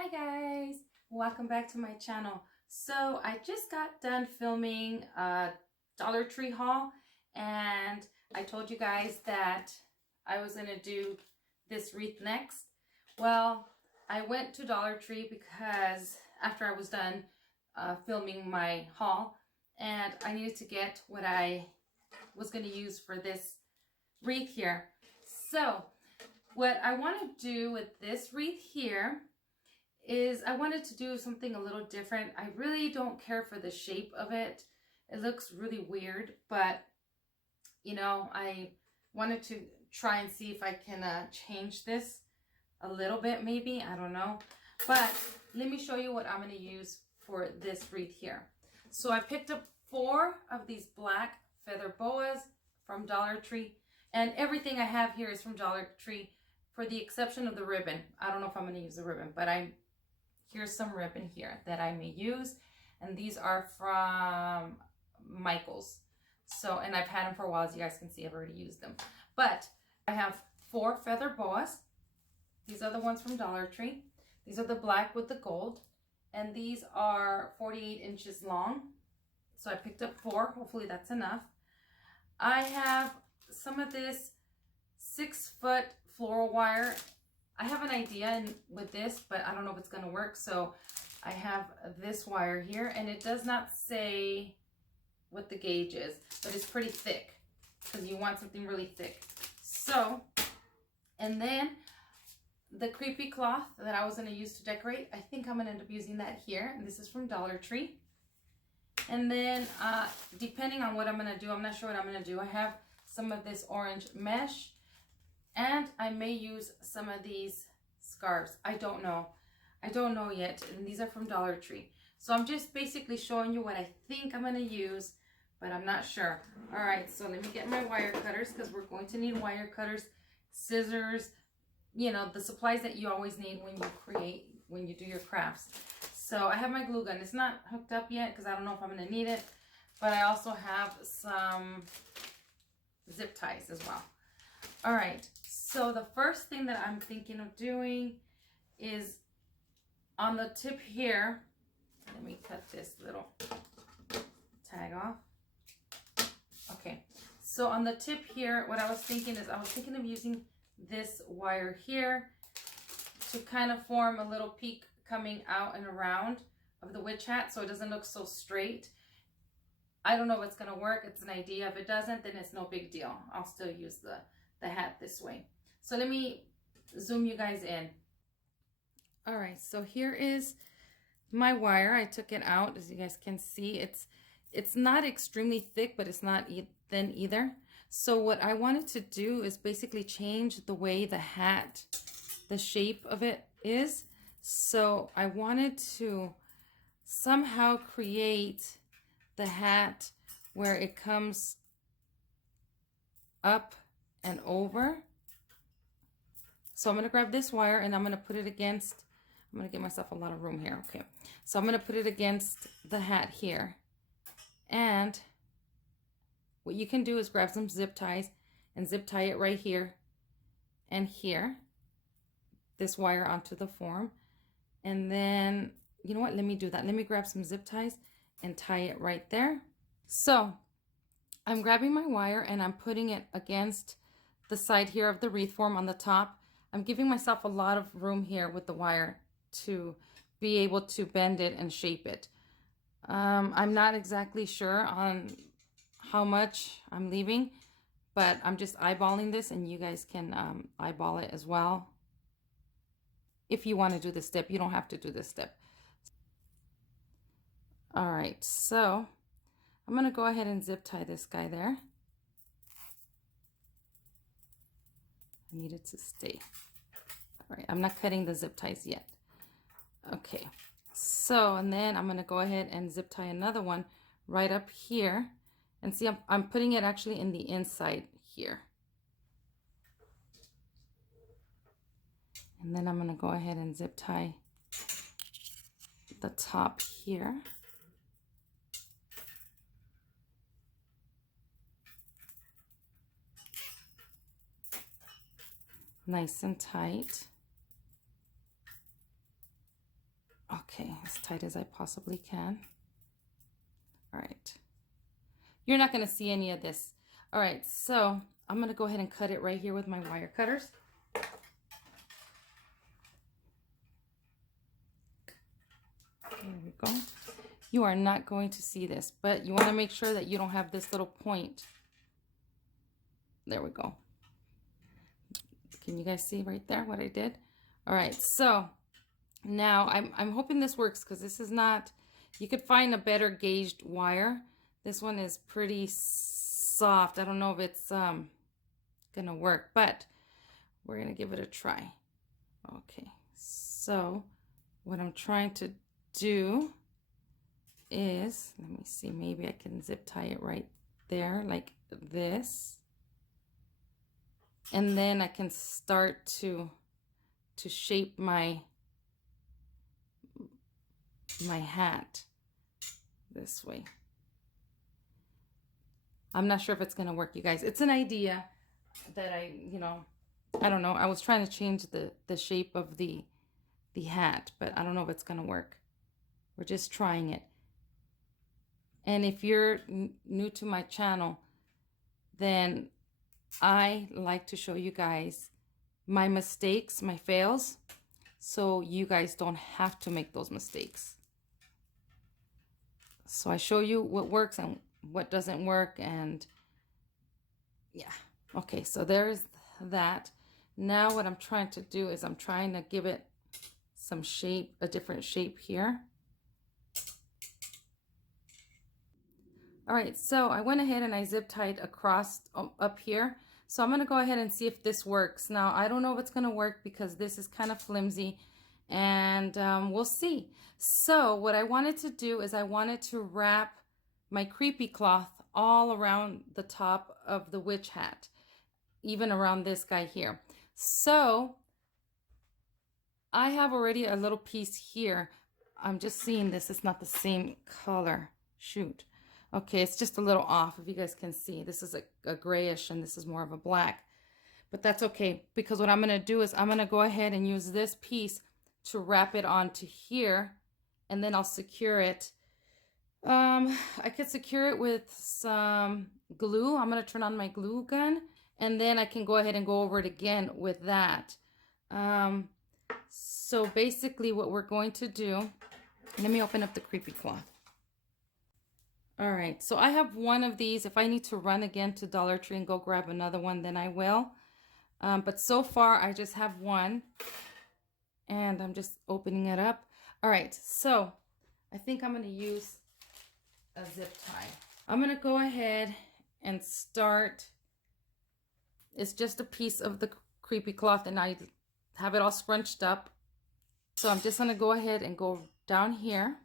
Hi guys, welcome back to my channel. So I just got done filming a Dollar Tree haul, and I told you guys that I was gonna do this wreath next. Well, I went to Dollar Tree because after I was done filming my haul, and I needed to get what I was gonna use for this wreath here. So what I want to do with this wreath here is I wanted to do something a little different. I really don't care for the shape of it. It looks really weird, but you know, I wanted to try and see if I can change this a little bit, maybe. I don't know. But let me show you what I'm going to use for this wreath here. So I picked up 4 of these black feather boas from Dollar Tree. And everything I have here is from Dollar Tree, for the exception of the ribbon. I don't know if I'm going to use the ribbon, but here's some ribbon here that I may use. And these are from Michael's. So, and I've had them for a while. As you guys can see, I've already used them. But I have 4 feather boas. These are the ones from Dollar Tree. These are the black with the gold. And these are 48 inches long. So I picked up 4. Hopefully that's enough. I have some of this 6-foot floral wire. I have an idea with this, but I don't know if it's going to work. So I have this wire here, and it does not say what the gauge is, but it's pretty thick because you want something really thick. So, and then the creepy cloth that I was going to use to decorate, I think I'm going to end up using that here. And this is from Dollar Tree. And then depending on what I'm going to do, I'm not sure what I'm going to do. I have some of this orange mesh, and I may use some of these scarves. I don't know. I don't know yet. And these are from Dollar Tree. So I'm just basically showing you what I think I'm going to use, but I'm not sure. All right, so let me get my wire cutters, because we're going to need wire cutters, scissors, you know, the supplies that you always need when you do your crafts. So I have my glue gun. It's not hooked up yet because I don't know if I'm going to need it, but I also have some zip ties as well. All right, so the first thing that I'm thinking of doing is on the tip here. Let me cut this little tag off. Okay, so on the tip here, what I was thinking of using this wire here to kind of form a little peak coming out and around of the witch hat, so it doesn't look so straight. I don't know if it's going to work. It's an idea. If it doesn't, then it's no big deal. I'll still use the hat this way. So let me zoom you guys in. All right, so here is my wire. I took it out. As you guys can see, it's not extremely thick, but it's not thin either. So what I wanted to do is basically change the way the hat, the shape of it is. So I wanted to somehow create the hat where it comes up and over. So I'm going to grab this wire and I'm going to put it against, I'm going to give myself a lot of room here. Okay. So I'm going to put it against the hat here. And what you can do is grab some zip ties and zip tie it right here and here. This wire onto the form. And then, you know what? Let me do that. Let me grab some zip ties and tie it right there. So I'm grabbing my wire and I'm putting it against the side here of the wreath form on the top. I'm giving myself a lot of room here with the wire to be able to bend it and shape it. I'm not exactly sure on how much I'm leaving, but I'm just eyeballing this, and you guys can eyeball it as well. If you want to do this step, you don't have to do this step. All right, so I'm going to go ahead and zip tie this guy there. I need it to stay. All right, I'm not cutting the zip ties yet. Okay, so, and then I'm going to go ahead and zip tie another one right up here. And see, I'm putting it actually in the inside here. And then I'm going to go ahead and zip tie the top here. Nice and tight. Okay, as tight as I possibly can. All right. You're not going to see any of this. All right, so I'm going to go ahead and cut it right here with my wire cutters. There we go. You are not going to see this, but you want to make sure that you don't have this little point. There we go. Can you guys see right there what I did? All right, so now I'm hoping this works, because this is not, you could find a better gauged wire. This one is pretty soft. I don't know if it's gonna work, but we're gonna give it a try. Okay, so what I'm trying to do is, let me see, maybe I can zip tie it right there like this, and then I can start to shape my hat this way. I'm not sure if it's gonna work, you guys. It's an idea that I don't know. I was trying to change the shape of the hat, but I don't know if it's gonna work. We're just trying it. And if you're new to my channel, then I like to show you guys my mistakes, my fails, so you guys don't have to make those mistakes. So I show you what works and what doesn't work, and yeah. Okay, so there's that. Now what I'm trying to do is I'm trying to give it some shape, a different shape here. All right, so I went ahead and I zip tied across up here. So I'm going to go ahead and see if this works. Now, I don't know if it's going to work because this is kind of flimsy, and we'll see. So what I wanted to do is I wanted to wrap my creepy cloth all around the top of the witch hat, even around this guy here. So I have already a little piece here. I'm just seeing this. It's not the same color. Shoot. Okay, it's just a little off, if you guys can see. This is a grayish, and this is more of a black. But that's okay, because what I'm going to do is I'm going to go ahead and use this piece to wrap it onto here, and then I'll secure it. I could secure it with some glue. I'm going to turn on my glue gun, and then I can go ahead and go over it again with that. So basically what we're going to do, let me open up the creepy cloth. All right, so I have one of these. If I need to run again to Dollar Tree and go grab another one, then I will. But so far, I just have one, and I'm just opening it up. All right, so I think I'm going to use a zip tie. I'm going to go ahead and start. It's just a piece of the creepy cloth, and I have it all scrunched up. So I'm just going to go ahead and go down here.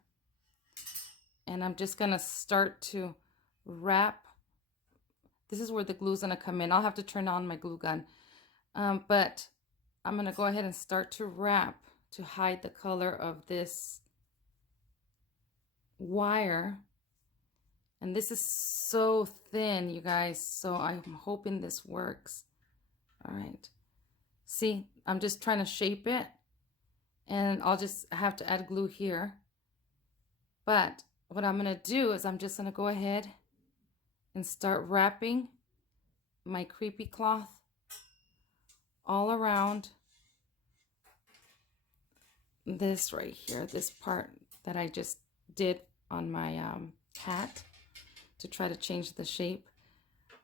And I'm just going to start to wrap. This is where the glue's going to come in. I'll have to turn on my glue gun. But I'm going to go ahead and start to wrap to hide the color of this wire. And this is so thin, you guys. So I'm hoping this works. All right. See, I'm just trying to shape it. And I'll just have to add glue here. But what I'm going to do is I'm just going to go ahead and start wrapping my creepy cloth all around this right here, this part that I just did on my hat to try to change the shape.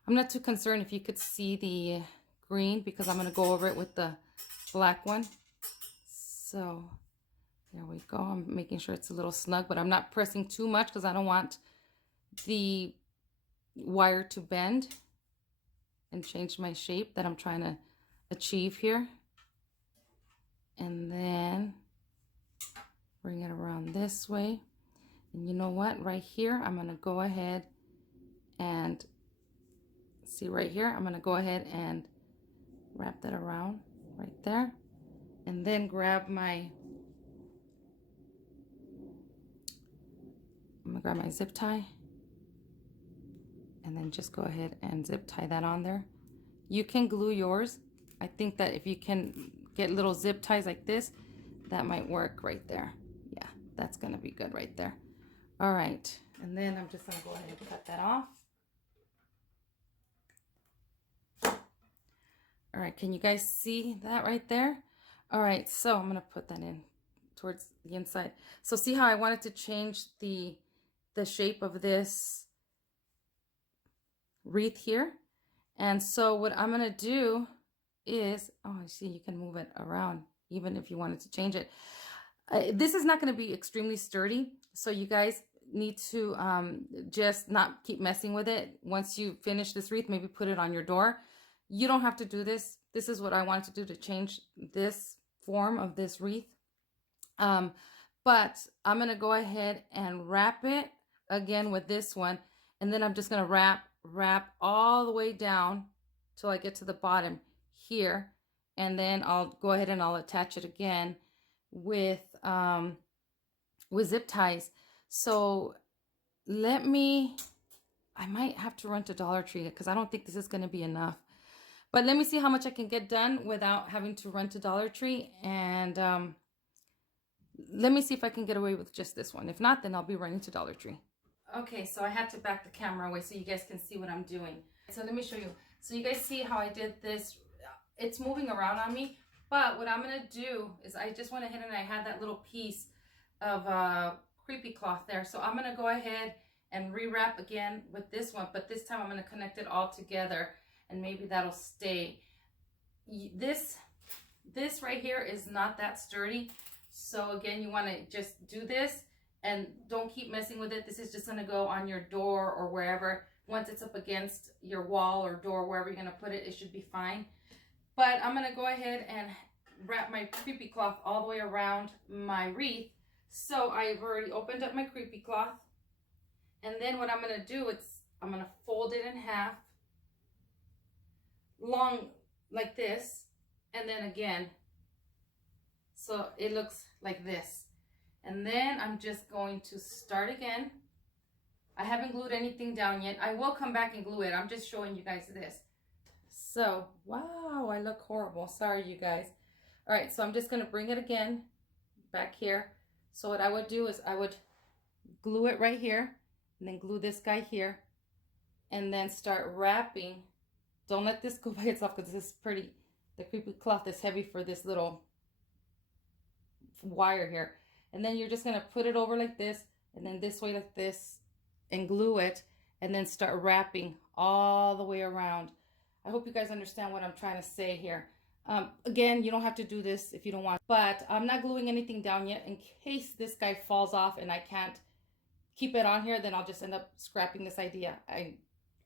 I'm not too concerned if you could see the green, because I'm going to go over it with the black one. So there we go. I'm making sure it's a little snug, but I'm not pressing too much because I don't want the wire to bend and change my shape that I'm trying to achieve here. And then bring it around this way. And you know what? Right here, I'm going to go ahead and see right here. I'm going to go ahead and wrap that around right there. And then grab my I'm gonna grab my zip tie, and then just go ahead and zip tie that on there. You can glue yours. I think that if you can get little zip ties like this, that might work right there. Yeah, That's gonna be good right there. All right, and then I'm just gonna go ahead and cut that off. All right, can you guys see that right there? All right, so I'm gonna put that in towards the inside. So see how I wanted to change the shape of this wreath here? And so what I'm gonna do is, oh, I see you can move it around even if you wanted to change it. This is not gonna be extremely sturdy, so you guys need to just not keep messing with it. Once you finish this wreath, maybe put it on your door. You don't have to do this. This is what I wanted to do to change this form of this wreath. But I'm going to go ahead and wrap it again with this one. And then I'm just going to wrap all the way down till I get to the bottom here. And then I'll go ahead and I'll attach it again with zip ties. So I might have to run to Dollar Tree because I don't think this is going to be enough. But let me see how much I can get done without having to run to Dollar Tree. And let me see if I can get away with just this one. If not, then I'll be running to Dollar Tree. Okay, so I had to back the camera away so you guys can see what I'm doing. So let me show you. So you guys see how I did this? It's moving around on me. But what I'm going to do is I just went ahead and I had that little piece of creepy cloth there. So I'm going to go ahead and rewrap again with this one. But this time I'm going to connect it all together. And maybe that'll stay. This right here is not that sturdy. So again, you want to just do this and don't keep messing with it. This is just going to go on your door or wherever. Once it's up against your wall or door, wherever you're going to put it, it should be fine. But I'm going to go ahead and wrap my creepy cloth all the way around my wreath. So I've already opened up my creepy cloth. And then what I'm going to do is I'm going to fold it in half. Long like this, and then again, so it looks like this. And then I'm just going to start again. I haven't glued anything down yet. I will come back and glue it. I'm just showing you guys this. So wow, I look horrible, sorry you guys. All right, so I'm just going to bring it again back here. So what I would do is I would glue it right here and then glue this guy here and then start wrapping. Don't let this go by itself because this is pretty, the creepy cloth is heavy for this little wire here. And then you're just going to put it over like this and then this way like this and glue it and then start wrapping all the way around. I hope you guys understand what I'm trying to say here. Again, you don't have to do this if you don't want, but I'm not gluing anything down yet in case this guy falls off and I can't keep it on here, then I'll just end up scrapping this idea. I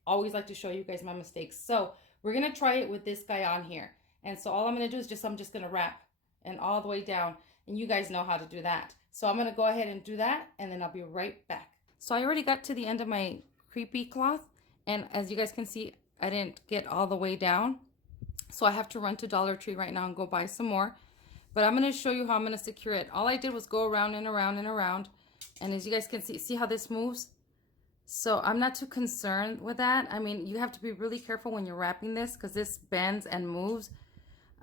always like to show you guys my mistakes. So we're going to try it with this guy on here. And so all I'm going to do is I'm just going to wrap and all the way down. And you guys know how to do that. So I'm going to go ahead and do that. And then I'll be right back. So I already got to the end of my creepy cloth. And as you guys can see, I didn't get all the way down. So I have to run to Dollar Tree right now and go buy some more. But I'm going to show you how I'm going to secure it. All I did was go around and around and around. And as you guys can see how this moves? So I'm not too concerned with that. I mean, you have to be really careful when you're wrapping this because this bends and moves.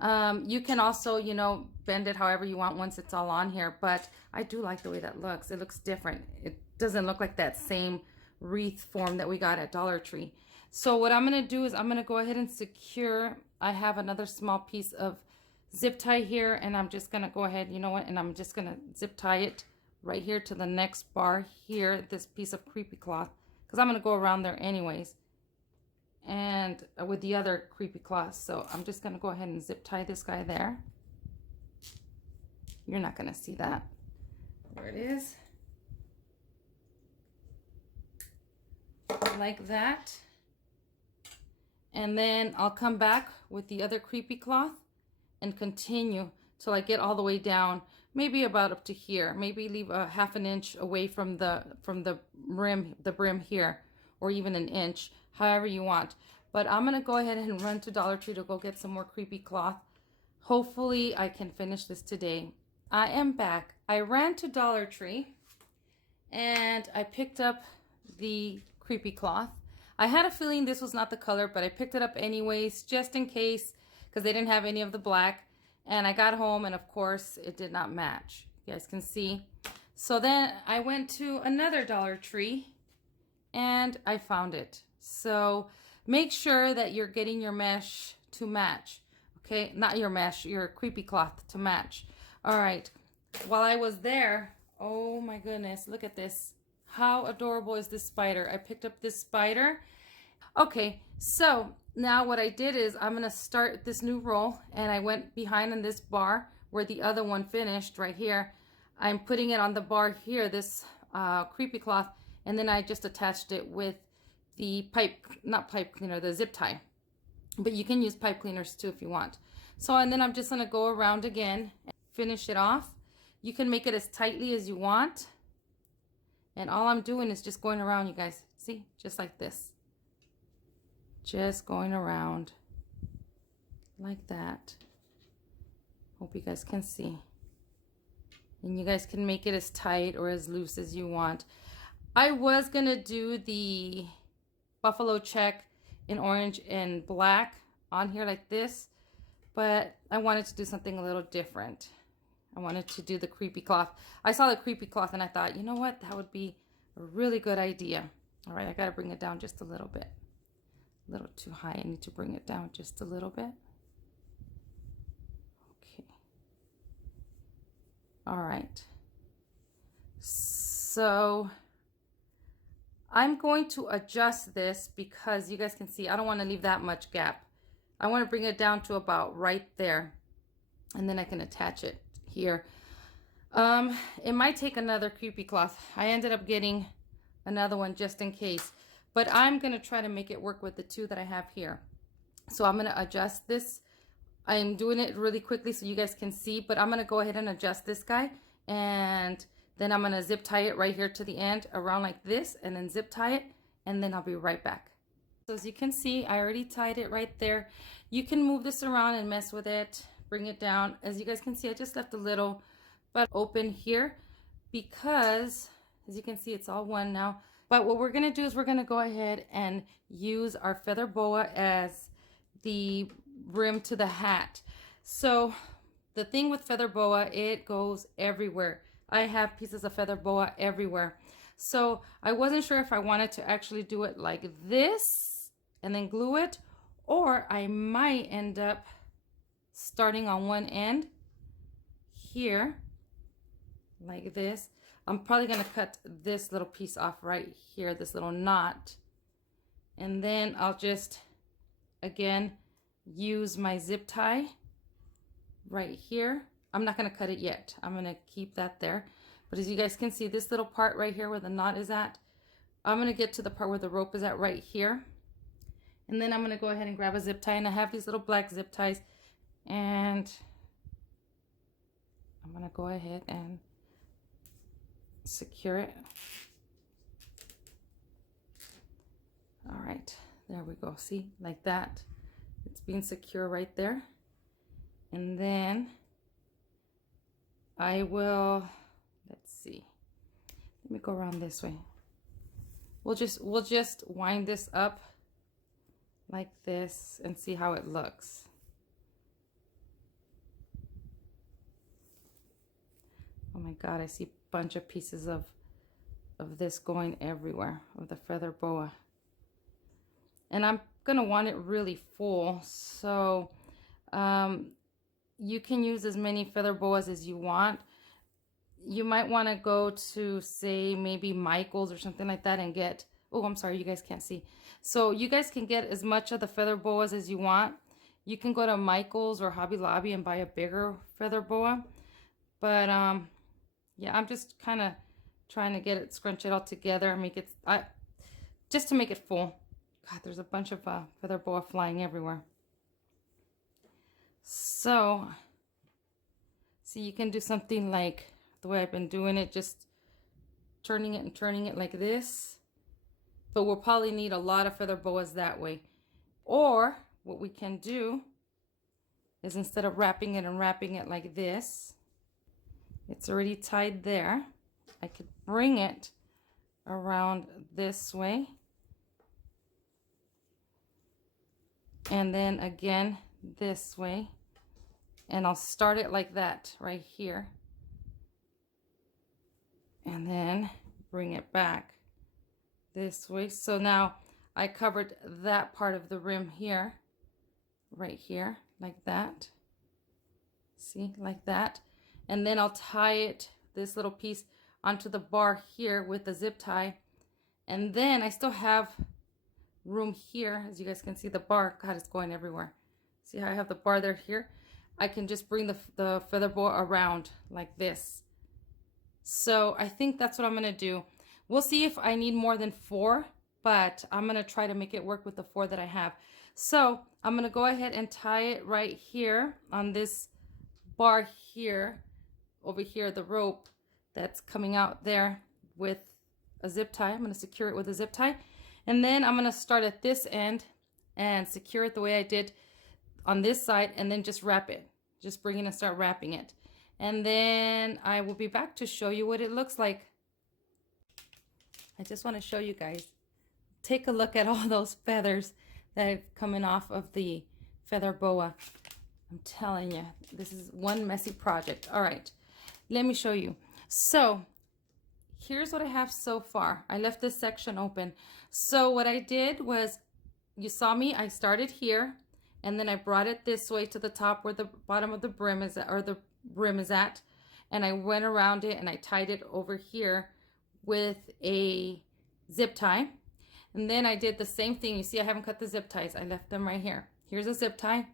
You can also, you know, bend it however you want once it's all on here. But I do like the way that looks. It looks different. It doesn't look like that same wreath form that we got at Dollar Tree. So what I'm going to do is I'm going to go ahead and secure. I have another small piece of zip tie here. And I'm just going to go ahead, you know what, and I'm just going to zip tie it right here to the next bar here, this piece of creepy cloth, because I'm going to go around there anyways, and with the other creepy cloth. So I'm just going to go ahead and zip tie this guy there. You're not going to see that. There it is. Like that. And then I'll come back with the other creepy cloth and continue till I get all the way down, maybe about up to here. Maybe leave a ½ an inch away from the brim here, or even an inch, however you want. But I'm gonna go ahead and run to Dollar Tree to go get some more creepy cloth. Hopefully I can finish this today. I am back. I ran to Dollar Tree and I picked up the creepy cloth. I had a feeling this was not the color, but I picked it up anyways, just in case, because they didn't have any of the black. And I got home and of course it did not match. You guys can see. So then I went to another Dollar Tree and I found it. So make sure that you're getting your mesh to match. Okay, not your mesh, your creepy cloth to match. All right, while I was there, oh my goodness, look at this. How adorable is this spider? I picked up this spider. Okay, so now what I did is I'm gonna start this new roll, and I went behind in this bar where the other one finished right here. I'm putting it on the bar here, this creepy cloth, and then I just attached it with the not pipe cleaner, the zip tie. But you can use pipe cleaners too if you want. So, and then I'm just gonna go around again and finish it off. You can make it as tightly as you want. And all I'm doing is just going around, you guys. See, just like this. Just going around like that. Hope you guys can see. And you guys can make it as tight or as loose as you want. I was gonna do the buffalo check in orange and black on here like this, but I wanted to do something a little different. I wanted to do the creepy cloth. I saw the creepy cloth and I thought, you know what, that would be a really good idea. All right, I gotta bring it down just a little bit. A little too high. I need to bring it down just a little bit. Okay. All right. So I'm going to adjust this because you guys can see I don't want to leave that much gap. I want to bring it down to about right there, and then I can attach it here. It might take another creepy cloth. I ended up getting another one just in case, but I'm going to try to make it work with the two that I have here. So I'm going to adjust this. I'm doing it really quickly so you guys can see, but I'm going to go ahead and adjust this guy, and then I'm going to zip tie it right here to the end around like this, and then zip tie it, and then I'll be right back. So as you can see, I already tied it right there. You can move this around and mess with it, bring it down. As you guys can see, I just left a little but open here because as you can see, it's all one now. But what we're going to do is we're going to go ahead and use our feather boa as the rim to the hat. So the thing with feather boa, it goes everywhere. I have pieces of feather boa everywhere. So I wasn't sure if I wanted to actually do it like this and then glue it, or I might end up starting on one end here like this. I'm probably going to cut this little piece off right here, this little knot. And then I'll just, again, use my zip tie right here. I'm not going to cut it yet. I'm going to keep that there. But as you guys can see, this little part right here where the knot is at, I'm going to get to the part where the rope is at right here. And then I'm going to go ahead and grab a zip tie. And I have these little black zip ties. And I'm going to go ahead and secure it. All right, there we go. See, like that. It's being secure right there. And then I will, let's see. Let me go around this way. We'll just wind this up like this and see how it looks. Oh my God, I see a bunch of pieces of this going everywhere, of the feather boa. And I'm gonna want it really full, so you can use as many feather boas as you want. You might want to go to, say, maybe Michael's or something like that and get, oh, I'm sorry, you guys can't see. So you guys can get as much of the feather boas as you want. You can go to Michael's or Hobby Lobby and buy a bigger feather boa. But yeah, I'm just kind of trying to get it, scrunch it all together, make it, just to make it full. God, there's a bunch of feather boa flying everywhere. So, see, you can do something like the way I've been doing it, just turning it and turning it like this. But we'll probably need a lot of feather boas that way. Or what we can do is, instead of wrapping it and wrapping it like this, it's already tied there. I could bring it around this way. And then again this way. And I'll start it like that right here. and then bring it back this way. So now I covered that part of the rim here, right here, like that. See, like that. And then I'll tie it, this little piece, onto the bar here with the zip tie. And then I still have room here. As you guys can see, the bar, God, it's going everywhere. See how I have the bar there here? I can just bring the feather boa around like this. So I think that's what I'm going to do. We'll see if I need more than 4, but I'm going to try to make it work with the 4 that I have. So I'm going to go ahead and tie it right here on this bar here, over here, the rope that's coming out there with a zip tie. I'm going to secure it with a zip tie. And then I'm going to start at this end and secure it the way I did on this side, and then just wrap it. Just bring it and start wrapping it. And then I will be back to show you what it looks like. I just want to show you guys. Take a look at all those feathers that are coming off of the feather boa. I'm telling you, this is one messy project. All right, let me show you. So here's what I have so far. I left this section open. So what I did was, you saw me, I started here, and then I brought it this way to the top where the bottom of the brim is at, or the rim is at, and I went around it and I tied it over here with a zip tie. And then I did the same thing. You see, I haven't cut the zip ties. I left them right here. Here's a zip tie.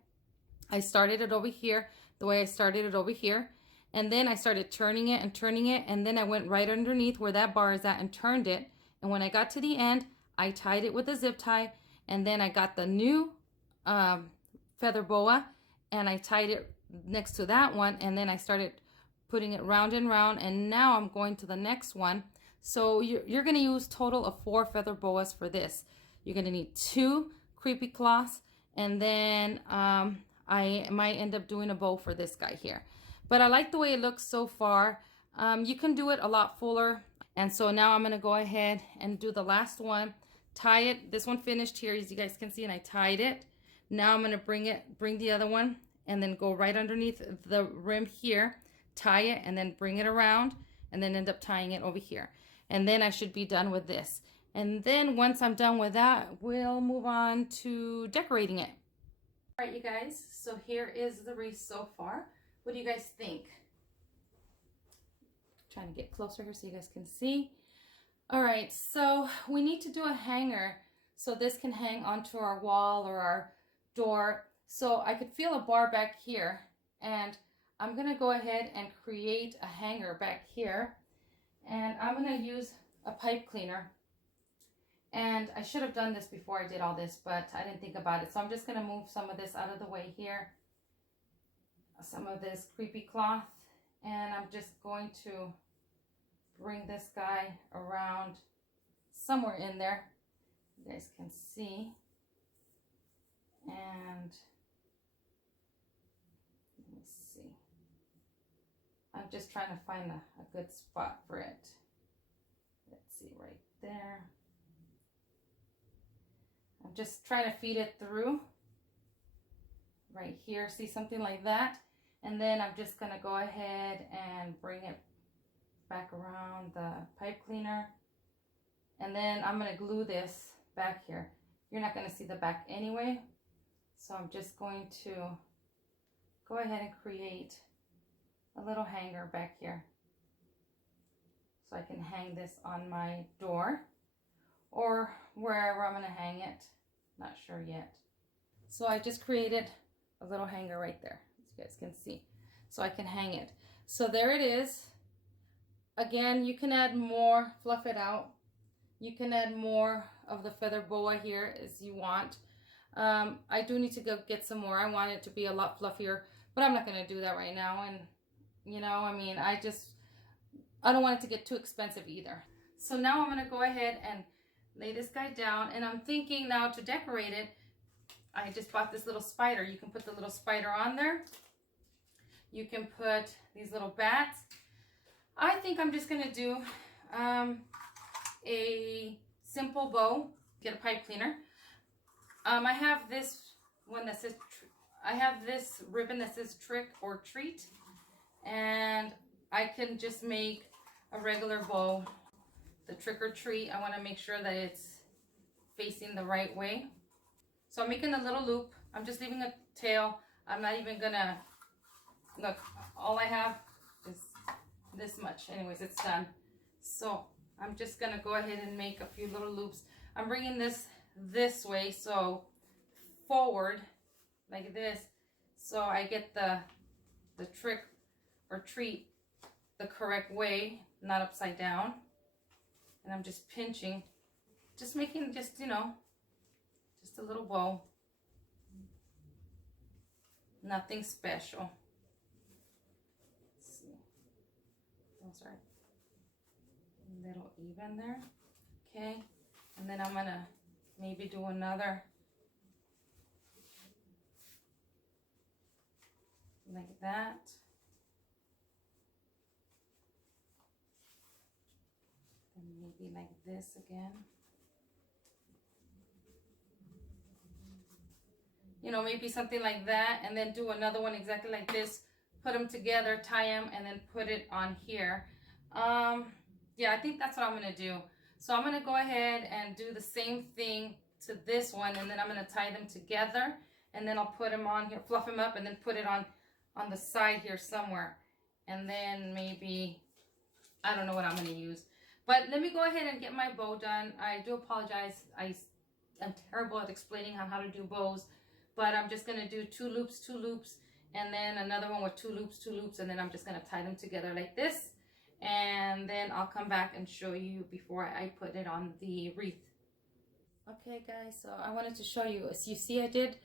I started it over here the way I started it over here, and then I started turning it, and then I went right underneath where that bar is at and turned it. And when I got to the end, I tied it with a zip tie, and then I got the new feather boa and I tied it next to that one, and then I started putting it round and round, and now I'm going to the next one. So you're going to use total of 4 feather boas for this. You're going to need 2 creepy cloths, and then I might end up doing a bow for this guy here. But I like the way it looks so far. You can do it a lot fuller. And so now I'm going to go ahead and do the last one. Tie it. This one finished here, as you guys can see, and I tied it. Now I'm going to bring the other one, and then go right underneath the rim here, tie it, and then bring it around, and then end up tying it over here. And then I should be done with this. And then once I'm done with that, we'll move on to decorating it. All right, you guys, so here is the wreath so far. What do you guys think? Trying to get closer here so you guys can see. All right, so we need to do a hanger so this can hang onto our wall or our door. So I could feel a bar back here, and I'm gonna go ahead and create a hanger back here, and I'm gonna use a pipe cleaner. And I should have done this before I did all this, but I didn't think about it. So I'm just gonna move some of this out of the way here, some of this creepy cloth, and I'm just going to bring this guy around somewhere in there. You guys can see. And let me see. I'm just trying to find a good spot for it. Let's see, right there. I'm just trying to feed it through right here. See, something like that. And then I'm just going to go ahead and bring it back around the pipe cleaner. And then I'm going to glue this back here. You're not going to see the back anyway. So I'm just going to go ahead and create a little hanger back here. So I can hang this on my door or wherever I'm going to hang it. Not sure yet. So I just created a little hanger right there, as you guys can see. So I can hang it. So there it is. Again, you can add more, fluff it out. You can add more of the feather boa here as you want. I do need to go get some more. I want it to be a lot fluffier, but I'm not going to do that right now. And, you know, I mean, I don't want it to get too expensive either. So now I'm going to go ahead and lay this guy down. And I'm thinking now to decorate it, I just bought this little spider. You can put the little spider on there. You can put these little bats. I think I'm just going to do a simple bow. Get a pipe cleaner. I have this one that says, I have this ribbon that says trick or treat. And I can just make a regular bow. The trick or treat, I want to make sure that it's facing the right way. So I'm making a little loop. I'm just leaving a tail. I'm not even gonna, look, all I have is this much. Anyways, it's done. So I'm just gonna go ahead and make a few little loops. I'm bringing this way, so forward like this, so I get the trick or treat the correct way, not upside down. And I'm just pinching, just making, just, you know, just a little bow. Nothing special. Let's see. Those are a little even there. Okay. And then I'm gonna maybe do another like that. And maybe like this again. You know, maybe something like that, and then do another one exactly like this, put them together, tie them, and then put it on here. Yeah, I think that's what I'm gonna do. So I'm gonna go ahead and do the same thing to this one, and then I'm gonna tie them together, and then I'll put them on here, fluff them up, and then put it on the side here somewhere. And then maybe, I don't know what I'm gonna use. But let me go ahead and get my bow done. I do apologize. I'm terrible at explaining how to do bows. But I'm just gonna do two loops, and then another one with two loops, and then I'm just gonna tie them together like this. And then I'll come back and show you before I put it on the wreath. Okay guys, so I wanted to show you. As you see, I did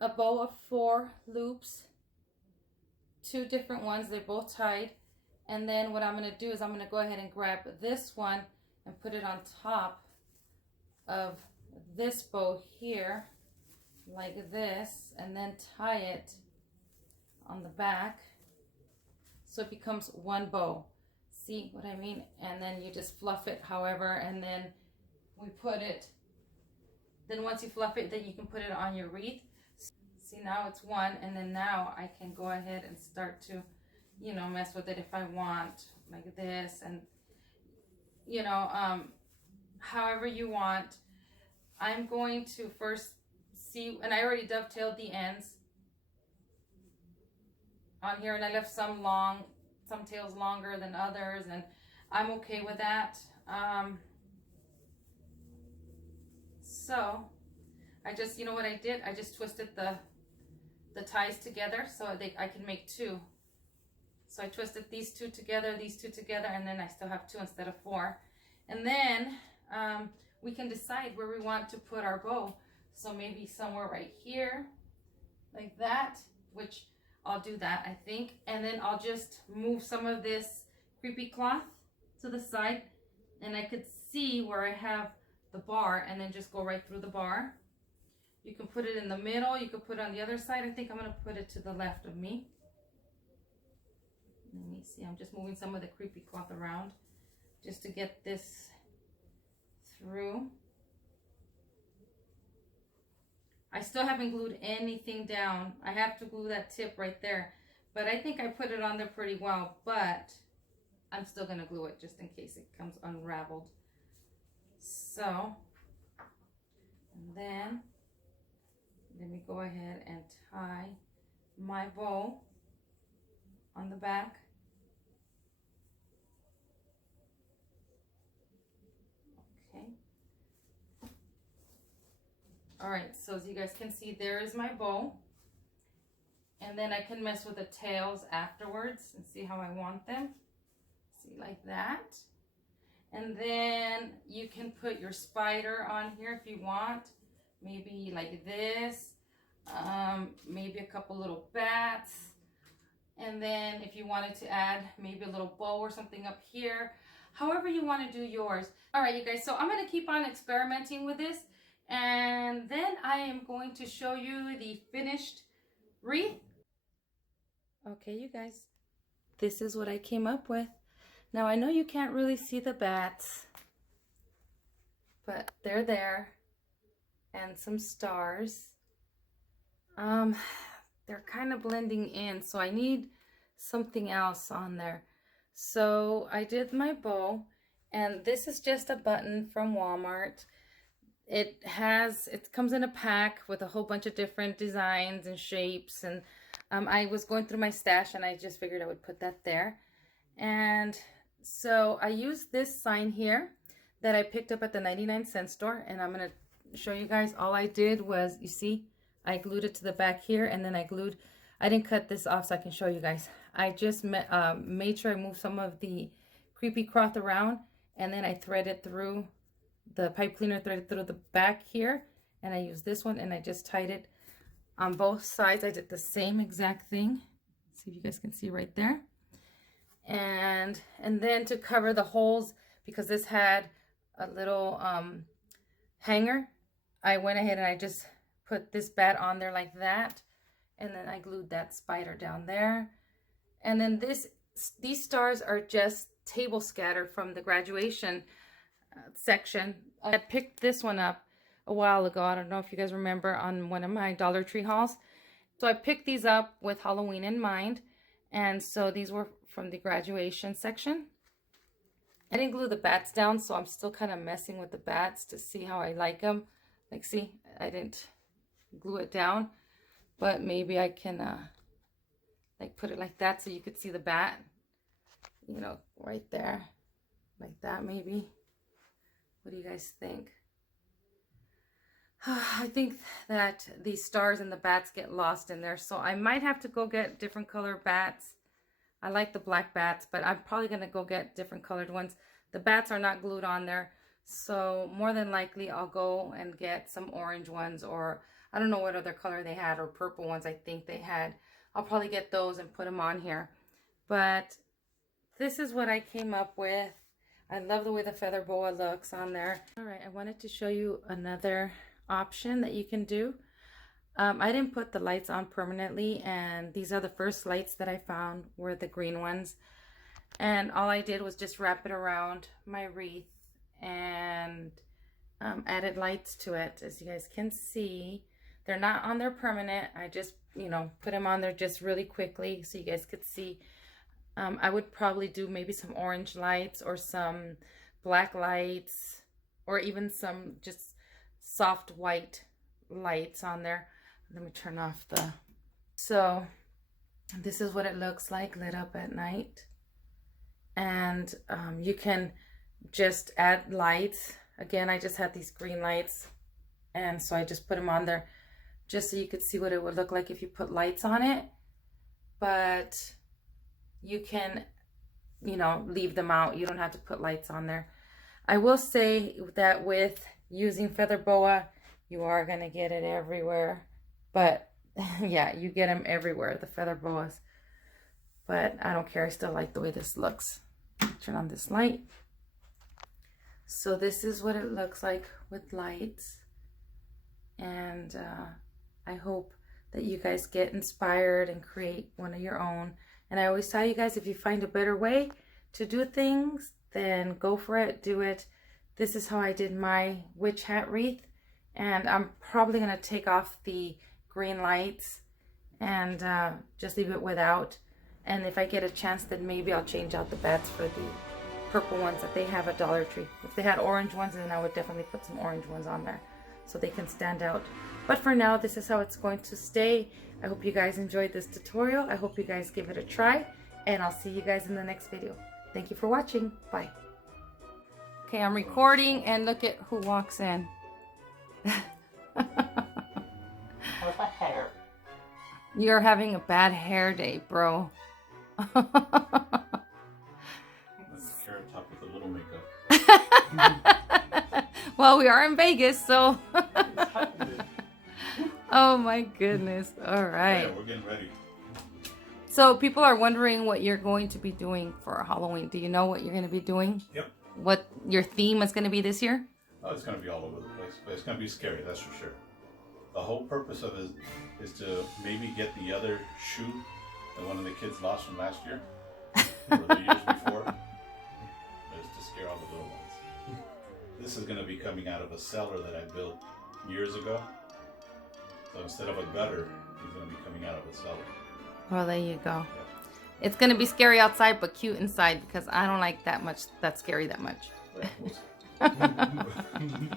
a bow of 4 loops, 2 different ones, they're both tied. And then what I'm gonna do is I'm gonna go ahead and grab this one and put it on top of this bow here, like this, and then tie it on the back so it becomes one bow. See what I mean? And then you just fluff it however, and then we put it, then once you fluff it, then you can put it on your wreath. See, now it's one, and then now I can go ahead and start to, you know, mess with it if I want, like this, and you know, however you want. I'm going to first see, and I already dovetailed the ends on here, and I left some long, some tails longer than others, and I'm okay with that. So I just, you know what I did? I just twisted the ties together so I can make 2. So I twisted these two together, and then I still have 2 instead of 4. And then we can decide where we want to put our bow. So maybe somewhere right here, like that, which I'll do that, I think. And then I'll just move some of this creepy cloth to the side, and I could see where I have the bar, and then just go right through the bar. You can put it in the middle, you could put it on the other side. I think I'm gonna put it to the left of me. Let me see, I'm just moving some of the creepy cloth around just to get this through. I still haven't glued anything down. I have to glue that tip right there, but I think I put it on there pretty well, but I'm still gonna glue it just in case it comes unraveled. So, and then let me go ahead and tie my bow on the back. Okay. All right, so as you guys can see, there is my bow. And then I can mess with the tails afterwards and see how I want them. See, like that. And then you can put your spider on here if you want. Maybe like this. Maybe a couple little bats. And then if you wanted to add maybe a little bow or something up here. However you want to do yours. All right, you guys, so I'm going to keep on experimenting with this. And then I am going to show you the finished wreath. Okay, you guys, this is what I came up with. Now, I know you can't really see the bats, but they're there, and some stars. They're kind of blending in, so I need something else on there. So I did my bow, and this is just a button from Walmart. It comes in a pack with a whole bunch of different designs and shapes, and I was going through my stash and I just figured I would put that there. And so I used this sign here that I picked up at the 99-cent store, and I'm going to show you guys. All I did was, you see, I glued it to the back here, and then I didn't cut this off so I can show you guys. I just made sure I moved some of the creepy cloth around, and then I threaded through the pipe cleaner, threaded through the back here, and I used this one, and I just tied it on both sides. I did the same exact thing. See if you guys can see right there. And then to cover the holes, because this had a little hanger, I went ahead and I just put this bat on there like that, and then I glued that spider down there. And then these stars are just table scatter from the graduation section. I had picked this one up a while ago. I don't know if you guys remember, on one of my Dollar Tree hauls. So I picked these up with Halloween in mind, and so these were from the graduation section. I didn't glue the bats down, so I'm still kind of messing with the bats to see how I like them. Like, see, I didn't glue it down, but maybe I can like put it like that so you could see the bat, you know, right there, like that maybe. What do you guys think? I think that these stars and the bats get lost in there, so I might have to go get different color bats. I like the black bats, but I'm probably going to go get different colored ones. The bats are not glued on there, so more than likely I'll go and get some orange ones, or I don't know what other color they had, or purple ones I think they had. I'll probably get those and put them on here. But this is what I came up with. I love the way the feather boa looks on there. All right, I wanted to show you another option that you can do. I didn't put the lights on permanently, and these are the first lights that I found were the green ones. And all I did was just wrap it around my wreath and added lights to it. As you guys can see, they're not on there permanent. I just, you know, put them on there just really quickly so you guys could see. I would probably do maybe some orange lights or some black lights, or even some just soft white lights on there. Let me turn off the... So this is what it looks like lit up at night. And you can just add lights. Again, I just had these green lights, and so I just put them on there just so you could see what it would look like if you put lights on it. But you can, you know, leave them out. You don't have to put lights on there. I will say that with using feather boa, you are going to get it everywhere. But yeah, you get them everywhere, the feather boas. But I don't care. I still like the way this looks. Turn on this light. So this is what it looks like with lights. And I hope that you guys get inspired and create one of your own. And I always tell you guys, if you find a better way to do things, then go for it, do it. This is how I did my witch hat wreath. And I'm probably going to take off the green lights and just leave it without. And if I get a chance, then maybe I'll change out the bats for the purple ones that they have at Dollar Tree. If they had orange ones, then I would definitely put some orange ones on there so they can stand out. But for now, this is how it's going to stay. I hope you guys enjoyed this tutorial. I hope you guys give it a try, and I'll see you guys in the next video. Thank you for watching. Bye. Okay, I'm recording, and look at who walks in. How's my hair? You're having a bad hair day, bro. Carrot top with a little makeup. Well, we are in Vegas, so. Oh my goodness. All right. Yeah, we're getting ready. So people are wondering what you're going to be doing for Halloween. Do you know what you're going to be doing? Yep. What your theme is going to be this year? Oh, it's going to be all over the place, but it's going to be scary, that's for sure. The whole purpose of it is to maybe get the other shoe that one of the kids lost from last year, or the years before. But it's to scare all the little ones. This is going to be coming out of a cellar that I built years ago. So instead of a gutter, he's going to be coming out of a cellar. Well, there you go. Yeah. It's gonna be scary outside, but cute inside because I don't like that scary that much. Yeah, we'll see.